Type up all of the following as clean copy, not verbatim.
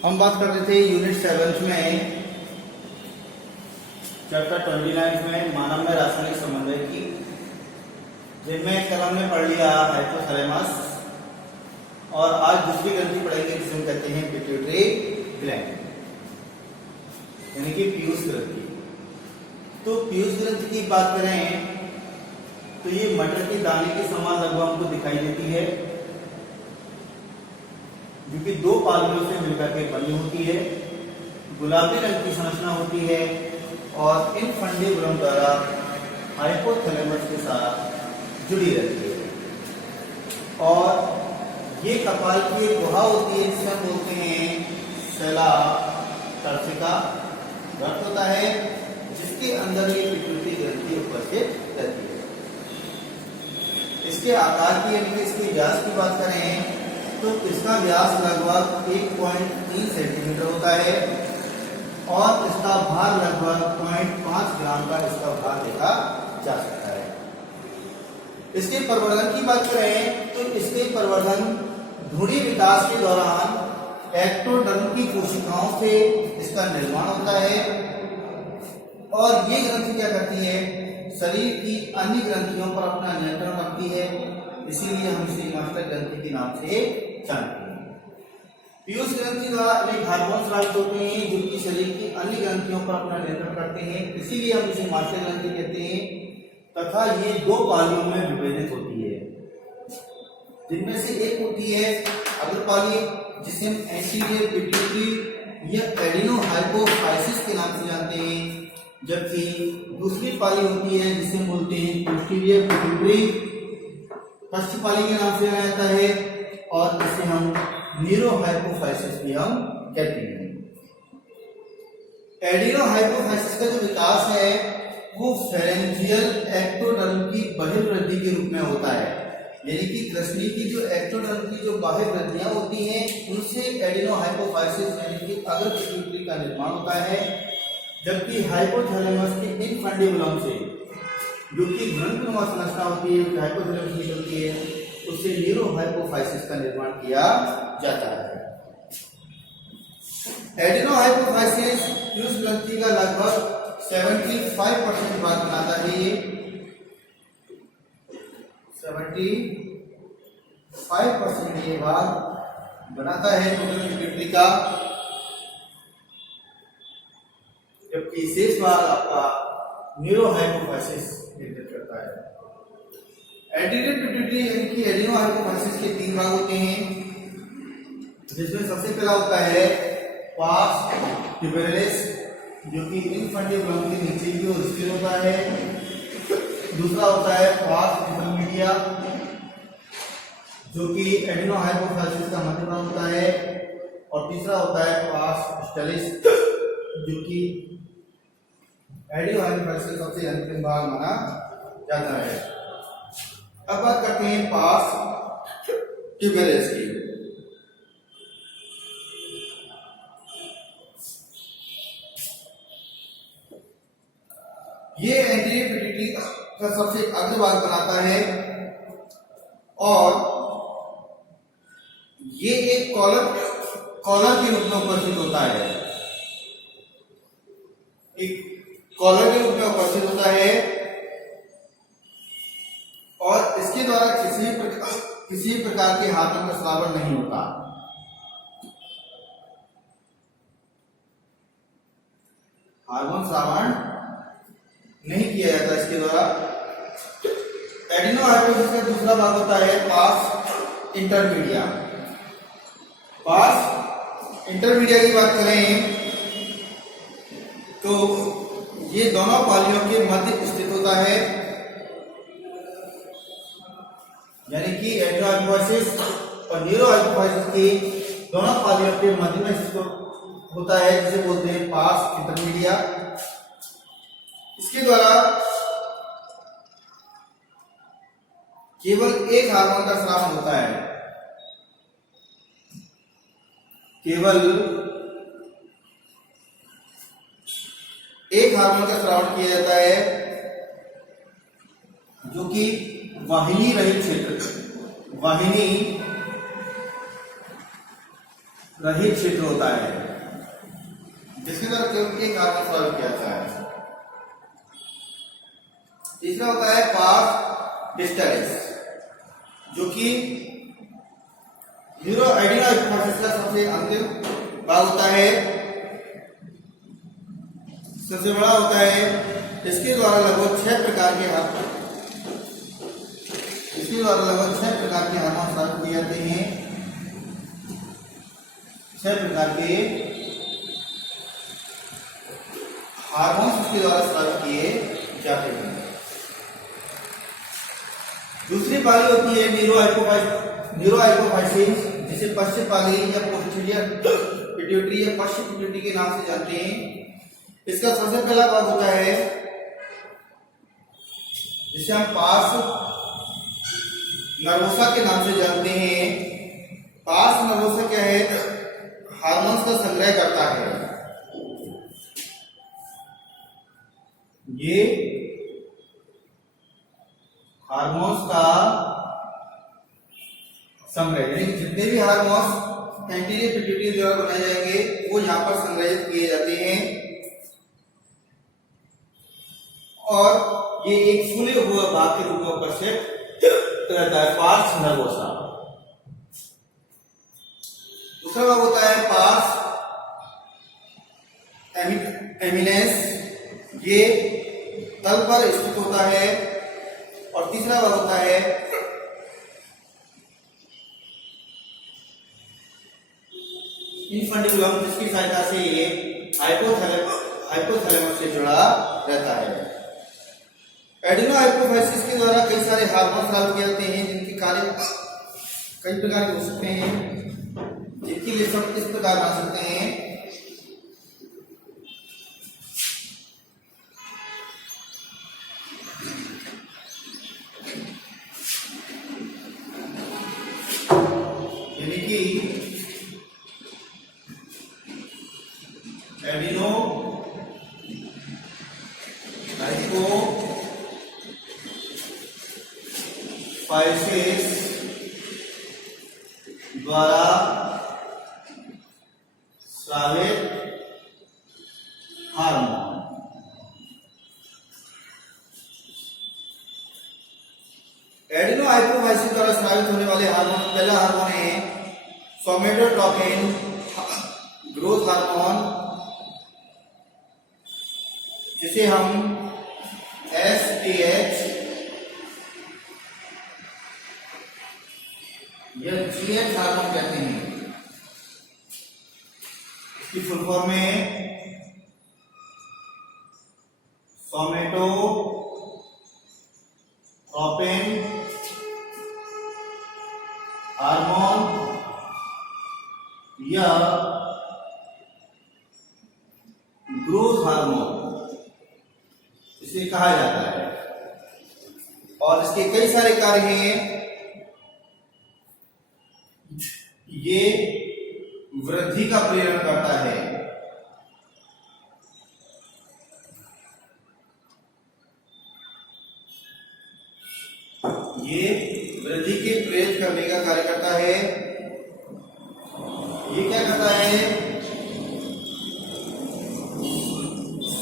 हम बात कर रहे थे यूनिट 7 में चैप्टर 29 में मानव में रासायनिक समन्वय की, जिनमें कल हमने पढ़ लिया हाइपोथैलेमस और आज दूसरी ग्रंथि पढ़ेंगे जिसे हम कहते हैं पिट्यूटरी ग्लैंड यानी कि पीयूष ग्रंथि। तो पीयूष ग्रंथि की बात करें तो ये मटर के दाने के समान लगभग हमको दिखाई देती है, जो कि दो पालियों से मिलकर के बनी होती है। गुलाबी रंग की संरचना होती है और इन फंडिबुलम द्वारा हाइपोथैलेमस के साथ जुड़ी रहती है। और ये कपाल की एक गुहा होती है जिसे हम बोलते हैं सेला टर्सिका रक्त होता है, जिसके अंदर ये पिट्यूटरी ग्रंथि उपस्थित रहती है। इसके आकार की यानी इसके व्यास की बात करें तो इसका व्यास लगभग 1.3 सेंटीमीटर होता है और इसका भार लगभग 0.5 ग्राम का इसका भार देखा जा सकता है। इसके प्रवर्धन की बात करें तो इसके प्रवर्धन भ्रूणी विकास के दौरान एक्टोडर्म की कोशिकाओं से इसका निर्माण होता है और ये ग्रंथि क्या करती है, शरीर की अन्य ग्रंथियों पर अपना नियंत्रण रखती है, इसीलिए हम इसे मास्टर ग्रंथि के नाम से जानते हैं। पीयूष ग्रंथि द्वारा अनेक हार्मोन स्रावित होते हैं जो कि शरीर की अन्य ग्रंथियों पर अपना नियंत्रण करते हैं, इसीलिए हम इसे मास्टर ग्रंथि कहते हैं। तथा ये दो पालियों में विभाजित होती है, जिनमें से एक होती है अग्रपाली जिसे हम एंटीरियर पिट्यूटरी या एडिनोहाइपोफाइसिस के नाम से जानते हैं, जबकि दूसरी पाली होती है जिसे बोलते हैं पोस्टीरियर पिट्यूटरी, फर्स्ट पाली के नाम से जाना जाता है और इसे हम न्यूरोहाइपोफाइसिस भी हम कहते हैं। एडिनोहाइपोफाइसिस का जो विकास है वो फेरेंजियल एक्टोडर्म की बहिर्वृद्धि के रूप में होता है, यानी कि ग्रसनी की जो एक्टोडर्म की जो बाह्य वृद्धियां होती हैं उनसे एडिनोहाइपोफाइसिस यानी कि अग्र पिट्यूटरी का निर्माण होता है, जबकि हाइपोथैलेमस के इनफंडिबुलम से जो कि घनत्वनुमा संरचना होती है हाइपोथैलेमस निकलती है, उससे न्यूरोहाइपोफाइसिस का निर्माण किया जाता है। एडिनोहाइपोफाइसिस पीयूष ग्रंथि का लगभग 75% भाग बनाता है। ये 75% ये भाग बनाता है पिट्यूटरी का, जबकि शेष भाग आपका न्यूरोहाइपोफाइसिस निर्मित करता है। एंटीरियर पिट्यूटरी यानी कि एडिनोहाइपोफाइसिस के 3 भाग होते हैं, जिसमें सबसे पहला होता है पास ट्यूबेरलिस जो कि इनफंडिबुलम के नीचे की ओर स्थित होता है, दूसरा होता है पास इंटरमीडिया जो कि एडिनोहाइपोफाइसिस का मध्य भाग होता है, और तीसरा होता है पास स्टेलिस जो कि एडिनोहाइपोफाइसिस का सबसे अंतिम भाग माना जाता है। अब बात करते हैं पास ट्यूबेरलिस की। ये एंटीरियर पिट्यूटरी का सबसे अग्र भाग बनाता है और ये एक कॉलर के रूप में उपस्थित होता है, एक कॉलर के रूप में उपस्थित होता है और इसके द्वारा किसी प्रकार के हार्मोन का स्रावन नहीं होता। हार्मोन स्रावन नहीं किया जाता इसके द्वारा। एडिनोहाइपोफाइसिस का दूसरा भाग होता है पास इंटरमीडिया। पास इंटरमीडिया की बात करें तो ये दोनों पालियों के मध्य स्थित होता है, यानी कि एडिनोहाइपोफाइसिस और न्यूरोहाइपोफाइसिस की दोनों पालियों के मध्य में स्थित होता है, जिसे बोलते हैं पास इंटरमीडिया। इसके द्वारा केवल एक हार्मोन का स्रावन होता है, केवल एक हार्मोन का स्रावन किया जाता है जो कि वाहिनी रहित क्षेत्र वाहिनी रहित क्षेत्र होता है, जिसके द्वारा केवल एक हार्मोन स्रावित किया जाता है। तीसरा होता है पार्स डिस्टलिस, जो कि न्यूरोएडिनोहाइपोफाइसिस का सबसे अंतिम भाग होता है, सबसे बड़ा होता है। इसके द्वारा लगभग 6 प्रकार के हार्मोन स्रावित किए जाते हैं। 6 प्रकार के हार्मोन इसके द्वारा स्रावित किए जाते हैं। दूसरी पाली होती है न्यूरोहाइपोफाइसिस, जिसे पश्चिम पाली या पोस्टीरियर पिट्यूटरी या पश्चिम पिट्यूटरी के नाम से जानते हैं। इसका सबसे पहला भाग होता है जिसे हम पार्स नर्वोसा के नाम से जानते हैं। पार्स नर्वोसा क्या है? हार्मोन्स का संग्रह करता है। ये हार्मोन्स का संग्रह, यानी जितने भी हार्मोन्स एंटीरियर पिट्यूटरी द्वारा बनाए जाएंगे वो यहाँ पर संग्रहित किए जाते हैं, और ये एक फूले हुए भाग के रूप में उपस्थित रहता है, पार्स नर्वोसा। दूसरा भाग होता है पार्स एमिनेंस, ये तल पर स्थित होता है। और तीसरा भाग होता है इन्फंटिबुलम, जिसकी सहायता से ये हाइपोथैलेमस से जुड़ा रहता है। एडिनोहाइपोफाइसिस के द्वारा कई सारे हार्मोन स्रावित किए जाते हैं, जिनके कार्य कई प्रकार के हो सकते हैं, जिनकी लिस्ट हम इस प्रकार बना सकते हैं। यानी कि एडिनो हाइपोफाइसिस द्वारा स्रावित हार्मोन। एडिनोहाइपोफाइसिस द्वारा स्रावित होने वाले हार्मोन, पहला हार्मोन है सोमेटोट्रोपिन, ग्रोथ हार्मोन, जिसे हम STH या GH हार्मोन कहते हैं। इसकी फुल फॉर्म है सोमेटोट्रोपिन हार्मोन या ग्रोथ हार्मोन इसे कहा जाता है, और इसके कई सारे कार्य हैं। ये वृद्धि का प्रेरण करता है, ये वृद्धि के प्रेरित करने का कार्य करता है। ये क्या करता है?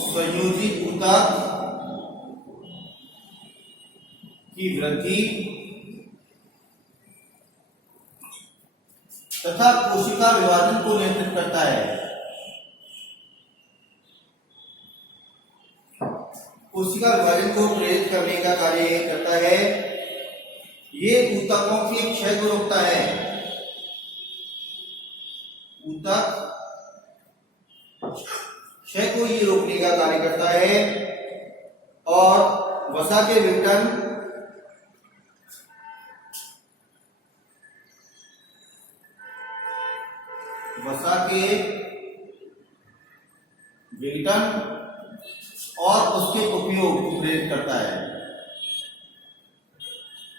संयोजी ऊतक की वृद्धि तथा कोशिका विभाजन को नियंत्रित करता है। कोशिका विभाजन को प्रेरित करने का कार्य करता है। ये ऊतकों के क्षय को रोकता है। ऊतक क्षय को ये रोकने का कार्य करता है, और वसा के विघटन और उसके उपयोग को प्रेरित करता है।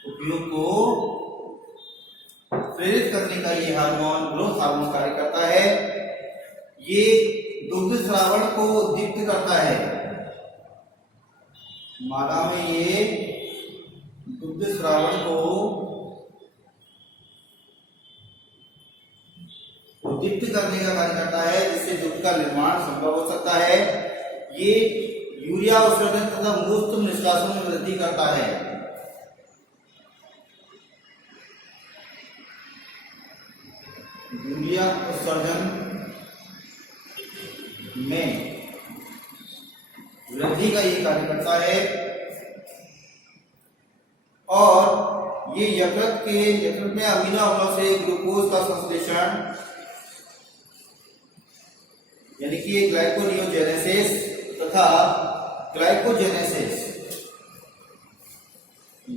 उपयोग को प्रेरित करने का ये हार्मोन ग्रोथ हार्मोन कार्य करता है। ये दुग्ध श्रावण को दीप्त करता है। मादा में ये दुग्ध श्रावण को दीप्त करने का कार्य करता है, जिससे दुग्ध का निर्माण संभव हो सकता है। ये यूरिया उत्सर्जन तथा मूत्र निष्कासन में वृद्धि करता है। यूरिया उत्सर्जन में वृद्धि का ये कार्य करता है। और ये यकृत में अमीनो अम्लों से ग्लूकोज का संश्लेषण यानी कि ग्लाइकोनियोजेनेसिस तथा ग्लाइकोजेनेसिस,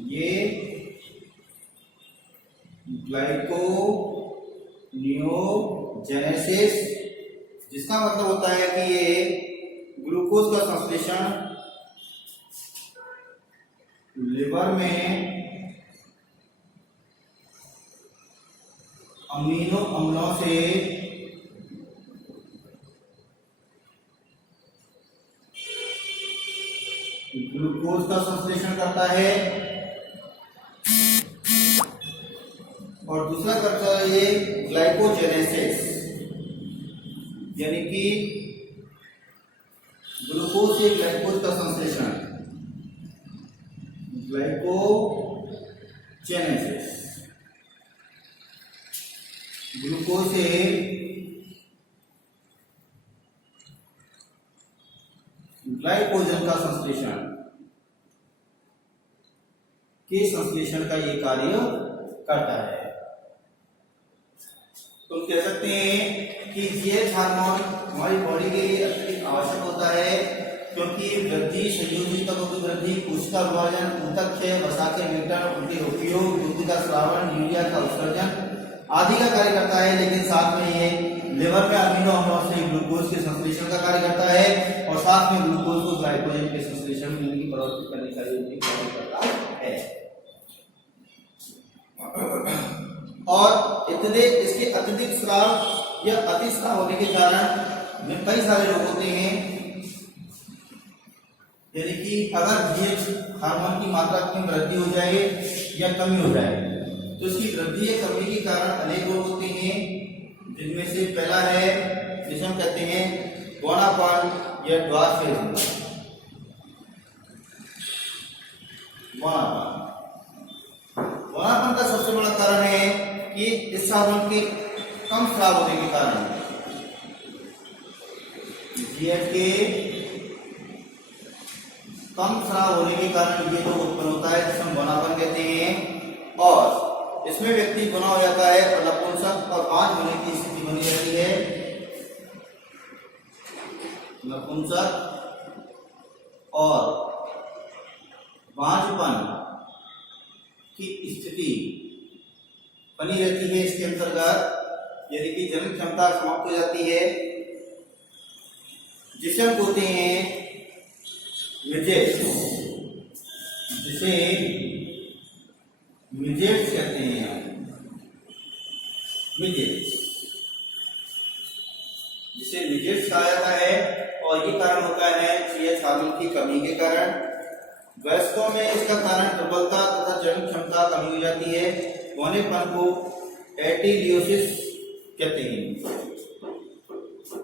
ये ग्लाइकोनियोजेनेसिस जिसका मतलब होता है कि ये ग्लूकोज का संश्लेषण लिवर में अमीनो अम्लों से ग्लूकोज का संश्लेषण करता है। और दूसरा करता है ये ग्लाइकोजेनेसिस, यानी कि ग्लूकोज से ग्लाइकोज का संश्लेषण, ग्लाइकोजेनेसिस, ग्लूकोज से ग्लाइकोजन का संश्लेषण के संश्लेषण का ये कार्य करता है। तो कह सकते हैं कि जीएच हार्मोन हमारी बॉडी के लिए अत्यधिक आवश्यक होता है, क्योंकि वृद्धि, संयोजी तत्वों की वृद्धि, कोशिका विभाजन, ऊतक क्षय, वसा के विघटन, उनके उपयोग, दुग्ध का स्रावन, यूरिया का उत्सर्जन आदि का कार्य करता है। लेकिन साथ में ये लिवर में अमीनो अम्लों से ग्लूकोज के संश्लेषण का कार्य करता है और साथ में ग्लूकोज को ग्लाइकोजन के संश्लेषण में की प्रवर्तित करने का कार्य करता है। और इतने इसके अत्यधिक स्राव या अतिस्राव होने के कारण कई सारे रोग होते हैं, यानी कि अगर जीएच हार्मोन की मात्रा में वृद्धि हो जाए या कमी हो जाए तो इसकी वृद्धि या कमी के कारण अनेक रोग होते हैं, जिनमें से पहला है जिसे हम कहते हैं बोनापार्ट या ड्वार्फिज्म। बोनापार्ट का सबसे बड़ा कारण है कि इस हार्मोन के कम स्राव होने के कारण, जीएच के कम स्राव होने के कारण ये रोग उत्पन्न होता है, जिसे हम बोनापन कहते हैं। और इसमें व्यक्ति गुना हो जाता है और नपुंसक और बांझ होने की स्थिति बनी रहती है। नपुंसक और बांझपन की स्थिति बनी रहती है। इसके अंतर्गत यदि कि जन्म क्षमता समाप्त हो जाती है, जिसे हम बोलते हैं मिजेट्स, जिसे मिजेट्स कहते हैं। मिजेट्स, जिसे मिजेट्स कहा जाता है, और ये कारण होता है जीएच हार्मोन की कमी के कारण। वयस्कों में इसका कारण दुर्बलता तथा जन्म क्षमता कमी हो जाती है। बौनेपन को एटिलियोसिस कहते हैं।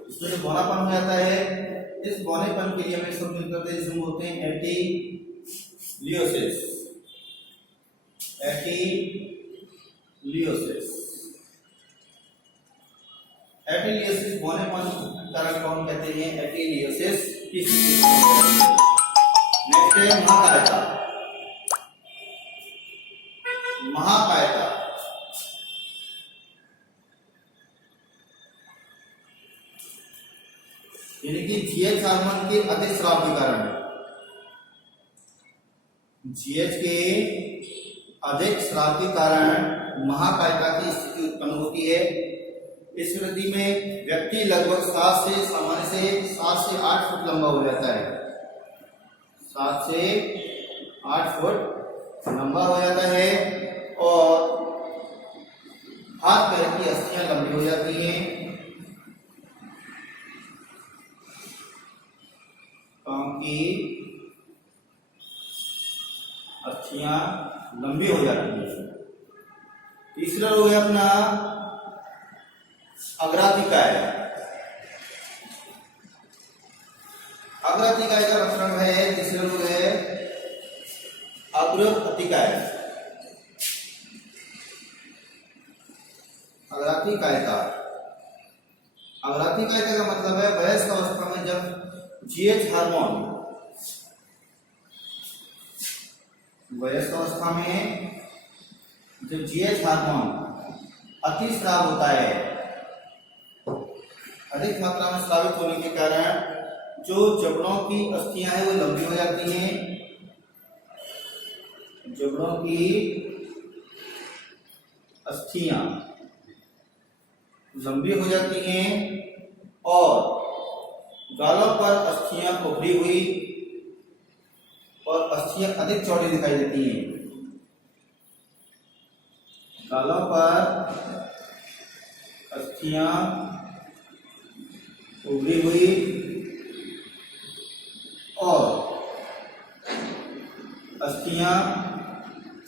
इसमें जो बौनापन हो जाता है, इस बौनेपन के लिए हमें शब्द करते हैं जिसे बोलते हैं एटिलियोसिस। एटिलियोसिस बौनेपन कारण कौन कहते हैं एटिलियोसिस। नेक्स्ट है महाकायता। महाकायता यानी कि जीएच हार्मोन के अतिस्राव के कारण, जीएच के अधिक स्राव के कारण महाकायता की स्थिति उत्पन्न होती है। इस वृद्धि में व्यक्ति लगभग 7 से 8 फुट लंबा हो जाता है। 7 से 8 फुट लंबा हो जाता है और हाथ पैर की अस्थियां लंबी हो जाती हैं। पांव की अस्थियां लंबी हो जाती है। तीसरा रोग है अपना अग्राधिकाय। अग्राधिकाय का लक्षण है, तीसरा लोग है अग्रअतिकाय। अग्राधिकायता का मतलब है वयस्क अवस्था में जब जीएच हार्मोन, वयस्क अवस्था में जब जीएच हार्मोन अतिस्राव होता है, अधिक मात्रा में स्रावित होने के कारण जो जबड़ों की अस्थियां हैं वो लंबी हो जाती हैं, जबड़ों की अस्थियां लंबी हो जाती हैं और गालों पर अस्थियां उभरी हुई और अस्थियां अधिक चौड़ी दिखाई देती हैं। गालों पर अस्थियां उभरी हुई और अस्थियां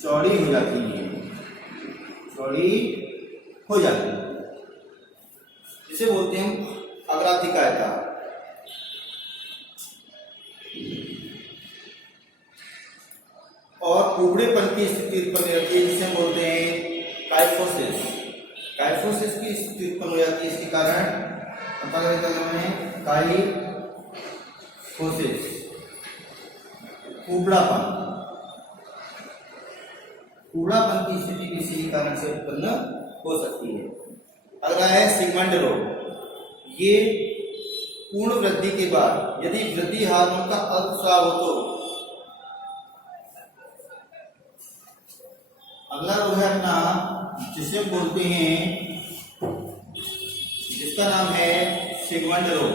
चौड़ी हो जाती हैं, चौड़ी हो जाती है, जिसे बोलते हैं अग्राधिकायता। और उबड़ेपन की स्थिति उत्पन्न रहती है, जिसे बोलते हैं काइफोसिस। काइफोसिस की स्थिति उत्पन्न हो जाती है, इसके कारण पता लगेगा हमें काइफोसिस, उबड़ापन। उबड़ापन की स्थिति किसी कारण से उत्पन्न हो सकती है। अगला है सिगमंड रोग। ये पूर्ण वृद्धि के बाद यदि वृद्धि हार्मोन का अल्पस्राव हो तो। अगला रोग है अपना, जिसे बोलते हैं, जिसका नाम है सिगमंड रोग।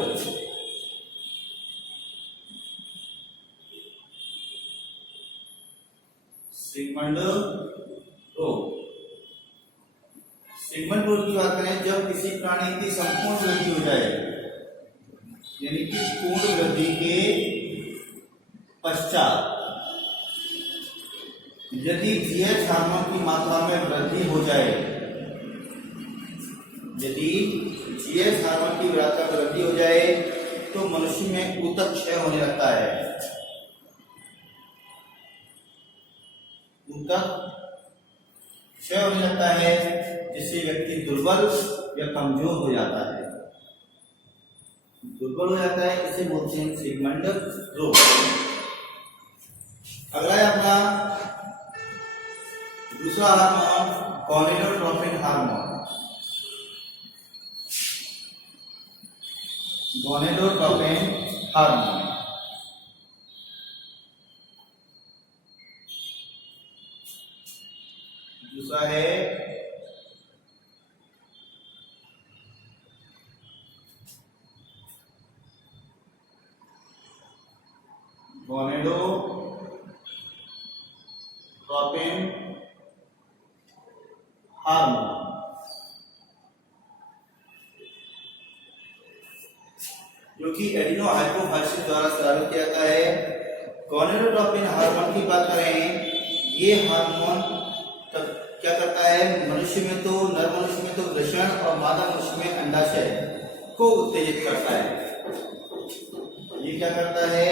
सिगमंड रोग। सिगमंड रोग की बात करें जब किसी प्राणी की संपूर्ण वृद्धि हो जाए, यानी कि पूर्ण वृद्धि के पश्चात यदि जीएच हार्मोन की मात्रा में वृद्धि हो जाए, यदि जीएच हार्मोन की मात्रा में वृद्धि हो जाए तो मनुष्य में ऊतक क्षय होने लगता है। ऊतक क्षय होने लगता है, जिससे व्यक्ति दुर्बल या कमजोर हो जाता है। दुर्बल हो जाता है, इसे बोलते हैं सिगमंड रोग। अगला है अपना दूसरा hormone, gonadotropin hormone. Gonadotropin hormone दूसरा है गोनेडोट्रोपिन हार्मोन, जो कि एडिनो हाइपोफाइसिस द्वारा स्रावित किया जाता है। गोनेडोट्रोपिन हार्मोन की बात करें, ये हार्मोन क्या करता है, मनुष्य में तो, नर मनुष्य में तो वृषण और मादा मनुष्य में अंडाशय को उत्तेजित करता है। ये क्या करता है,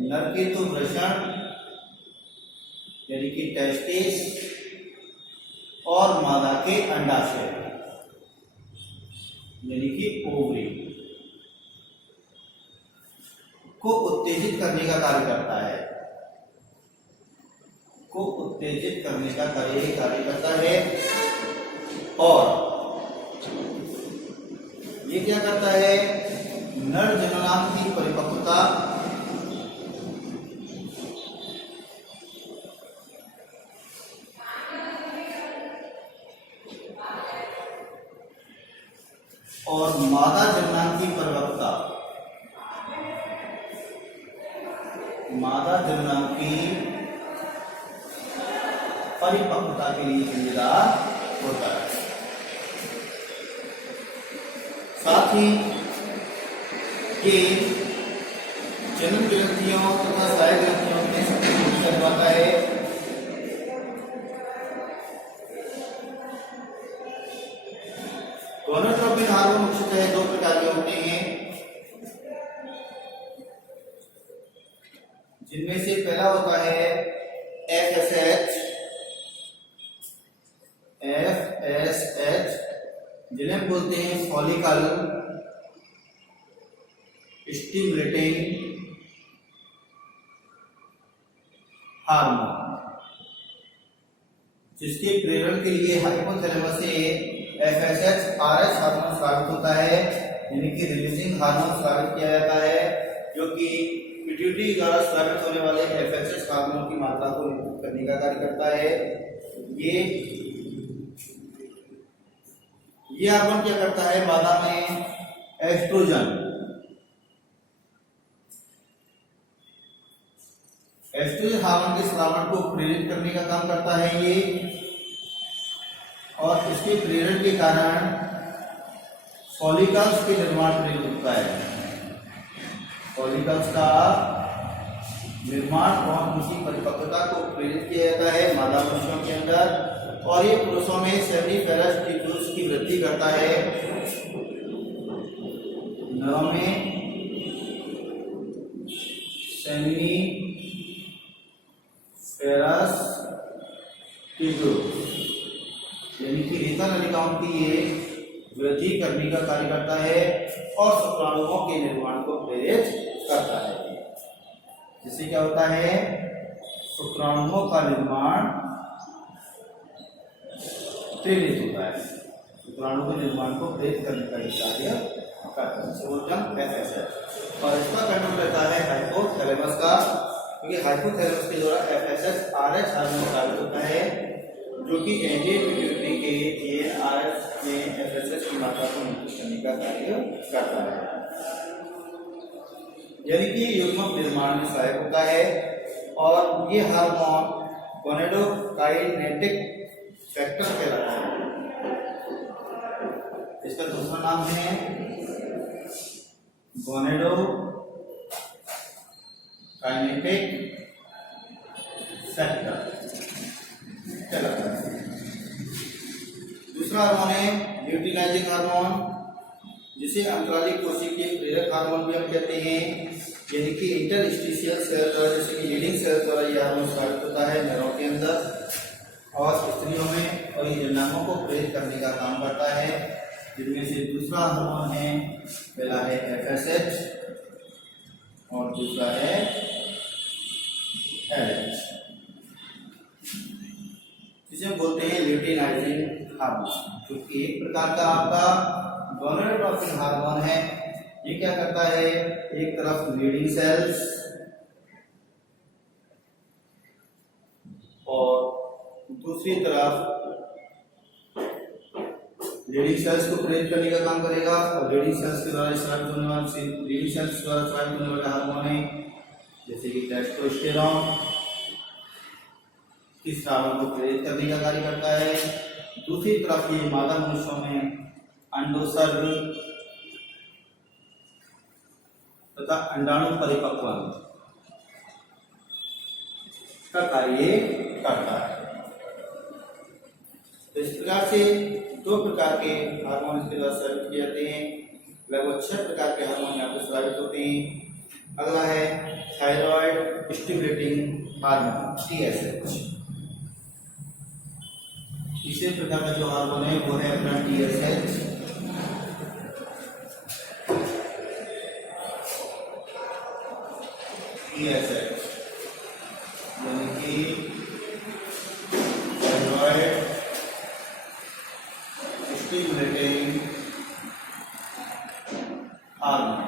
नर के तो वृषण यानी कि टेस्टिस और मादा के अंडाशय यानी कि ओवरी को उत्तेजित करने का कार्य करता है, को उत्तेजित करने का कार्य करता है। और ये क्या करता है, नर जननांग की परिपक्वता और मादा जननांग की परिपक्वता, मादा जननांग की परिपक्वता के लिए जिम्मेदार होता है। साथ ही ये जन्म ग्रंथियों तथा साय ग्रंथियों में शक्ति करवाता है। गोनाडोट्रोपिन हार्मोन मुख्यतः दो प्रकार के होते हैं, जिनमें से पहला होता है FSH, जिन्हें बोलते हैं फॉलिकल स्टिमुलेटिंग हार्मोन, जिसके प्रेरण के लिए हाइपोथैलेमस से FSH RH हार्मोन स्रावित होता है, यानी कि रिलीजिंग हार्मोन स्रावित किया जाता है, जो कि पिट्यूटरी द्वारा स्रावित होने वाले FSH हार्मोन की मात्रा को नियंत्रित करने का कार्य करता है। ये हार्मोन क्या करता है, मादा में एस्ट्रोजन हार्मोन के स्रावण को प्रेरित करने का काम करता है ये, और इसके प्रेरण के कारण फॉलिकल्स के निर्माण प्रेरित होता है। फॉलिकल्स का निर्माण और उनकी परिपक्वता को प्रेरित किया जाता है मादा पुरुषों के अंदर, और ये पुरुषों में सेमिनिफेरस टिश्यूज की वृद्धि करता है, नरों में सेमिनिफेरस टिश्यूज यानी कि रेतन नलिकाओं की ये वृद्धि करने का कार्य करता है और शुक्राणुओं के निर्माण को प्रेरित करता है। जिससे क्या होता है, शुक्राणुओं का निर्माण प्रेरित होता है, शुक्राणु के निर्माण को प्रेरित करने का कार्य करता है, और इसका कंट्रोल रहता है हाइपोथैलेमस का, क्योंकि हाइपोथैलेमस के द्वारा FSH RH हार्मोन स्रावित होता है, जो कि पिट्यूटरी के GnRH में FSH की मात्रा को नियंत्रित करने का कार्य करता है, यानी कि युग्मक निर्माण में सहायक होता है। और ये हार्मोन गोनेडोकाइनेटिक फैक्टर कहलाता है। इसका दूसरा नाम है गोनेडोकाइनेटिक फैक्टर कहलाता है। दूसरा हार्मोन है ल्यूटिनाइजिंग हार्मोन, जिसे अंतरालिक कोशिकीय प्रेरक हार्मोन भी हम कहते हैं, यानी कि इंटरस्टिशियल सेल द्वारा, जैसे कि लीडिंग सेल द्वारा यह हार्मोन स्रावित होता है नरों के अंदर और स्त्रियों में, और ये जननांगों को प्रेरित करने का काम करता है। जिनमें से दूसरा हार्मोन है, पहला है FSH और दूसरा है LH, जिसे बोलते हैं ल्यूटिनाइजिंग हार्मोन, जो कि एक प्रकार का आपका गोनाडोट्रोपिन हार्मोन है। ये क्या करता है, एक तरफ लीडिंग सेल्स और दूसरी तरफ लीडिंग सेल्स को प्रेरित करने का काम करेगा, और लीडिंग सेल्स के द्वारा स्रावित होने वाले हार्मोन है, जैसे कि टेस्टोस्टेरोन इस स्रावन को प्रेरित करने का कार्य करता है। दूसरी तरफ ये मादा मनुष्यों में अंडोत्सर्ग तथा अंडाणु परिपक्वन का कार्य करता है। तो इस प्रकार से दो प्रकार के हार्मोन इसके द्वारा स्रावित किए जाते हैं। लगभग 6 प्रकार के हार्मोन यहाँ पर स्रावित होते हैं। अगला है थायराइड स्टिमुलेटिंग हार्मोन TSH। तीसरे प्रकार का जो हार्मोन है वो है अपना TSH। यानी कि थायराइड स्टिमुलेटिंग हार्मोन।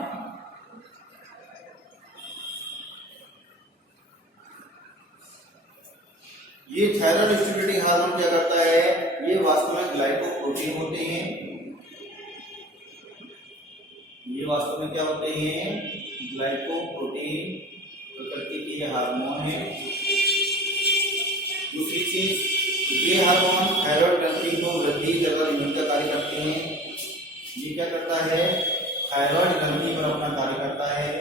ये थायराइड स्टिमुलेटिंग हार्मोन क्या करता है, ये वास्तव में ग्लाइकोप्रोटीन होते हैं। ये वास्तव में क्या होते हैं, ग्लाइकोप्रोटीन प्रकृति के ये हार्मोन है। दूसरी चीज, ये हार्मोन थायराइड ग्रंथि को वृद्धि तथा नियमन का कार्य करते हैं। ये क्या करता है, थायराइड ग्रंथि पर अपना कार्य करता है,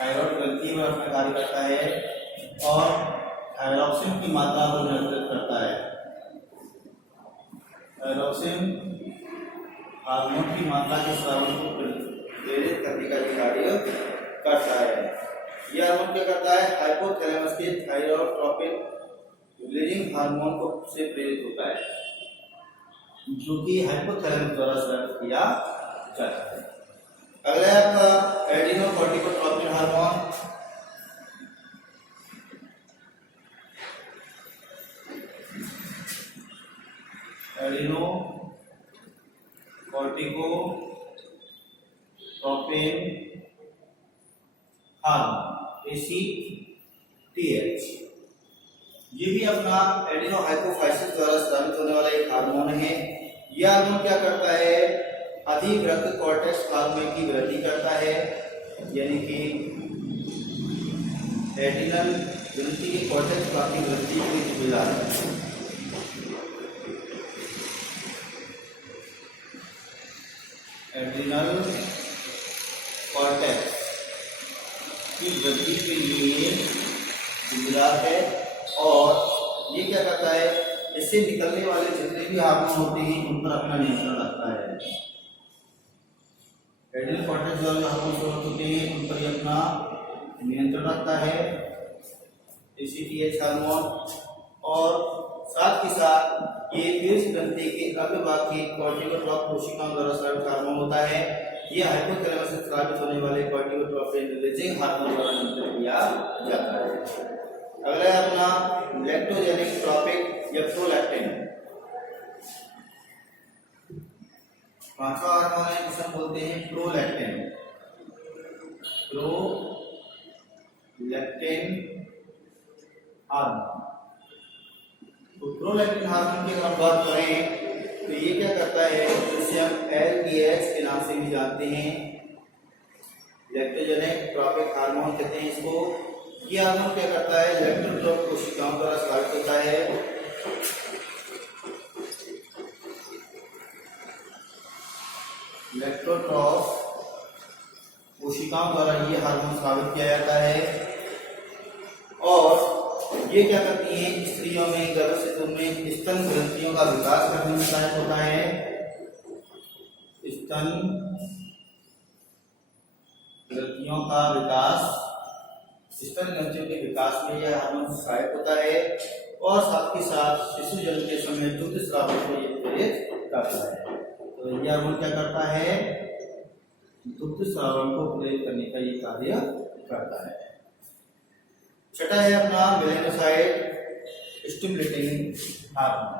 थायराइड ग्रंथि पर अपना कार्य करता है और थायरॉक्सिन की मात्रा को नियंत्रित करता है। एरोसिन हार्मोन की मात्रा के स्रावन को प्रेरित करने का भी कार्य करता है। यह हार्मोन क्या करता है? हाइपोथैलेमस के थायरोट्रोपिन रिलीजिंग हार्मोन को से प्रेरित होता है, जो कि हाइपोथैलेमस द्वारा स्रावित किया जाता है। अगला है आपका एडिनोकोर्टिकोट्रोपिन हार्मोन। एडिनोकोर्टिकोट्रोपिन हार्मोन ACTH, ये भी अपना एडिनोहाइपोफाइसिस द्वारा स्रावित होने वाला एक हार्मोन है। यह हार्मोन क्या करता है? अधिक रक्त कॉर्टेक्स हार्मोन की वृद्धि करता है, यानी कि एडिनल ग्रंथि की कॉर्टेक्स की वृद्धि के लिए जिम्मेदार है। एड्रिनल कॉर्टेक्स की वृद्धि के लिए जिम्मेदार है, और ये क्या करता है? इससे निकलने वाले जितने भी हार्मोन होते हैं उन पर अपना नियंत्रण रखता है। एड्रिनल कॉर्टेक्स द्वारा हार्मोन स्रावित होते हैं उन पर अपना नियंत्रण रखता है ACTH हार्मोन, और साथ ही साथ ये पीयूष ग्रंथि के अग्रभाग की कॉर्टिकोट्रोप कोशिकाओं द्वारा स्रावित हार्मोन होता है। ये हाइपोथैलेमस से स्रावित होने वाले कॉर्टिकोट्रोपिन रिलीजिंग हार्मोन द्वारा नियंत्रित किया जाता है। अगला है अपना लैक्टोजेनिक ट्रोपिक या प्रोलैक्टिन। पांचवा हार्मोन है जिसे हम बोलते हैं प्रोलैक्टिन। Prolactin hormone. तो प्रोलैक्टिन हार्मोन की अगर हम बात करें तो ये क्या करता है? जिसे हम LPH के नाम से भी जानते हैं, लैक्टोजेनिक ट्रोपिक हार्मोन कहते हैं इसको। ये हार्मोन क्या करता है? लैक्टोट्रोप कोशिकाओं द्वारा स्रावित होता है। लैक्टोट्रोप कोशिकाओं द्वारा ये हार्मोन स्रावित किया जाता है, और ये क्या करती हैं? स्त्रियों में गर्भशिशु में स्तन ग्रंथियों का विकास करने में सहायक होता है। स्तन ग्रंथियों का विकास, स्तन ग्रंथियों के विकास में यह हार्मोन सहायक होता है, और साथ ही साथ शिशु जन्म के समय दुग्ध स्राव को ये प्रेरित करता है। तो यह हार्मोन क्या करता है? दुग्ध स्राव को प्रेरित करने का ये कार्य करता है। छठा है अपना melanocyte stimulating hormone.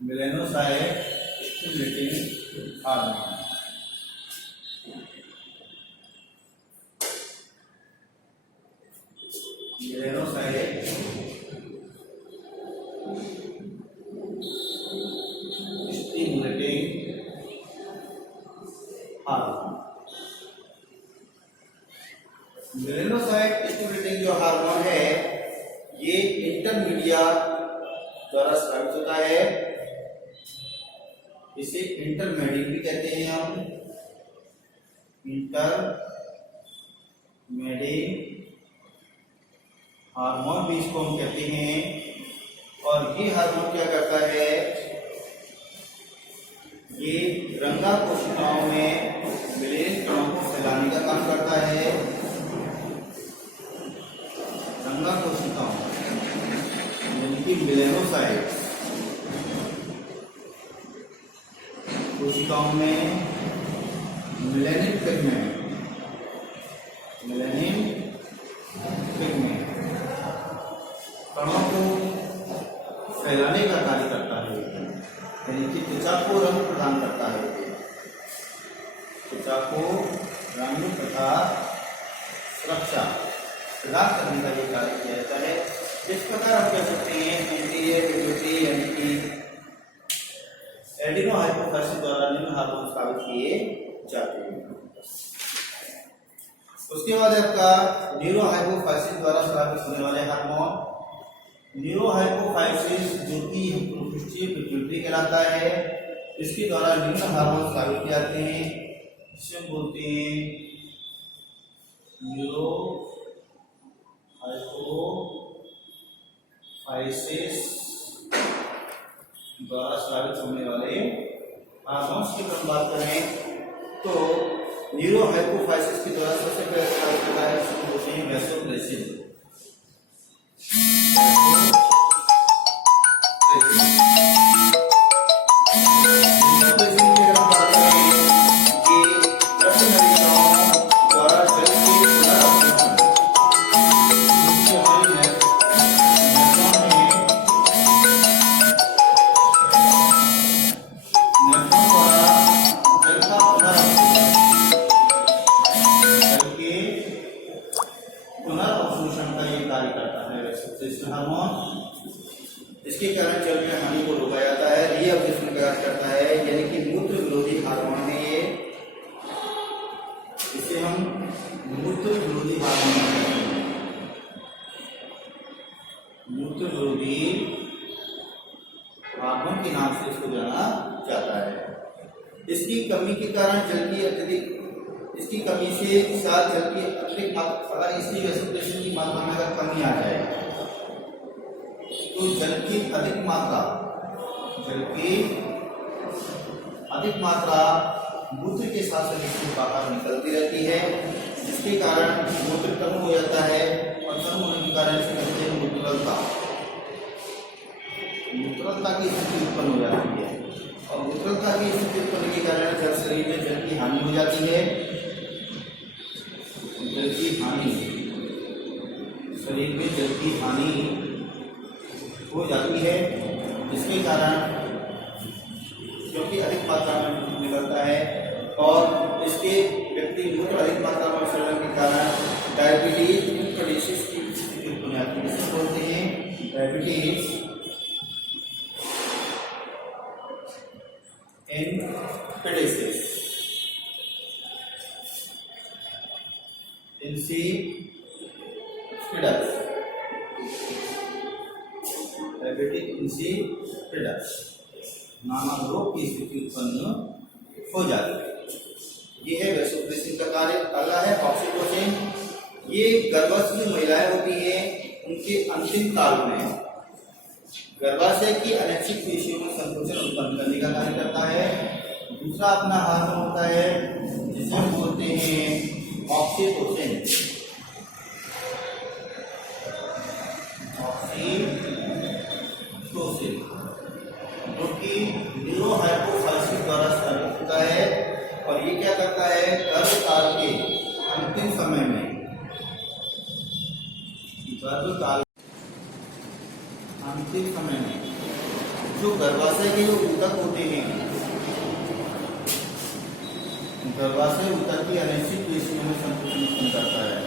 Melanocyte stimulating hormone. Melanocyte stimulating hormone. Melanocyte stimulating जो हार्मोन है ये इंटरमीडिया द्वारा स्रावित होता है। इसे इंटरमेडिएट भी कहते हैं हम, इंटरमेडिएट हार्मोन भी इसको हम कहते हैं। और ये हार्मोन क्या करता है? ये रंगा कोशिकाओं में मिलेन कणों को फैलाने का काम करता है। रंगा कोशिकाओं यानी मेलेनोसाइट कोशिकाओं में मेलानिन पिगमेंट कणों को फैलाने का कार्य करता है, यानी कि त्वचा को रंग प्रदान करता है। त्वचा को रंग तथा सुरक्षा प्रदान करने का ये कार्य किया जाता है। इस प्रकार हम कह सकते हैं एडिनोहाइपोफाइसिस द्वारा निम्न हार्मोन स्रावित किए जाते हैं। उसके बाद आपका न्यूरोहाइपोफाइसिस द्वारा स्रावित होने वाले हार्मोन। न्यूरोहाइपोफाइसिस जो कि पृष्ठीय पिट्यूटरी कहलाता है, इसके द्वारा निम्न हार्मोन स्रावित किए जाते हैं, जिसे हम बोलते हैं न्यूरोहाइपोफाइसिस हाइपोफाइसिस द्वारा स्रावित होने वाले हार्मोन्स की हम बात करें तो न्यूरो हाइपोफाइसिस के द्वारा सबसे पहले स्रावित होता है उसको बोलते हैं वैसोप्रेसिन। इसके कारण जल में हानि को रोका जाता है। रीअब्जॉर्प्शन का कार्य करता है, यानी कि मूत्र विरोधी हार्मोन है ये, इसे हम मूत्र विरोधी हार्मोन, मूत्र विरोधी हार्मोन के नाम से इसको जाना जाता है। इसकी कमी के कारण जल की अत्यधिक, इसकी कमी से साथ जल की अत्यधिक, अगर इसकी वैसोप्रेसिन की मात्रा में अगर कमी आ जाए तो जल की अधिक मात्रा, जल की अधिक मात्रा मूत्र के साथ से बाहर निकलती रहती है, जिसके कारण मूत्र कम हो जाता है और कम होने के कारण से कहते हैं मूत्रलता, मूत्रलता की स्थिति उत्पन्न हो जाती है। और मूत्रलता की स्थिति उत्पन्न के कारण जल शरीर में जल की हानि हो जाती है, जल की हानि, शरीर में जल की हानि हो जाती है, जिसके कारण क्योंकि अधिक मात्रा में मूत्र निकलता है और इसके व्यक्ति मूत्र अधिक मात्रा में विसर्जन के कारण डायबिटीज इनपेडिसिस की स्थिति उत्पन्न होती है। इसे बोलते हैं डायबिटीज इनपेडिसिस, इंसिपिडस, डायबिटिक इंसिपिडस नामक रोग की स्थिति उत्पन्न हो जाती है। ये है वैसोप्रेसिन का कार्य। अगला है ऑक्सीटोसिन। ये गर्भस्थ जो महिलाएं होती हैं उनके अंतिम काल में गर्भाशय की अनैच्छिक पेशियों में संकोचन उत्पन्न करने का कार्य करता है। दूसरा अपना हार्मोन होता है जिसे हम बोलते हैं ऑक्सीटोसिन। ऑक्सीटोसिन जो कि न्यूरो हाइपोफाइसिस द्वारा स्रावित होता है और ये क्या करता है, गर्भकाल के अंतिम समय में, गर्भकाल अंतिम समय में जो गर्भाशय के जो ऊतक होते हैं, गर्भाशय ऊतक की अनैच्छिक पेशियों में संकोचन उत्पन्न करता है।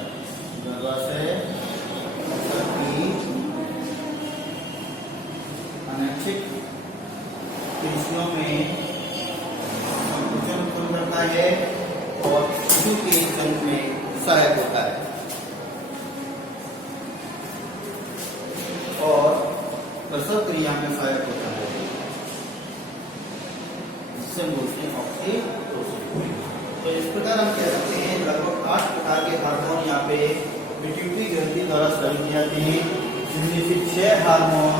गर्भाशय ऊतक की अनैच्छिक पेशियों में संकोचन उत्पन्न करता है और शिशु के जन्म में सहायक होता है और प्रसव क्रिया में सहायक होता है। इससे बोलते हैं ऑक्सीटोसिन। तो इस प्रकार हम कह सकते हैं लगभग 8 प्रकार के हार्मोन यहाँ पे पिट्यूटरी ग्रंथि द्वारा स्रावित किए जाते हैं, जिनमें से 6 हार्मोन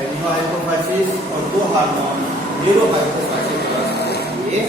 एडिनो हाइपोफाइसिस और 2 हार्मोन न्यूरो हाइपोफाइसिस द्वारा स्रावित किए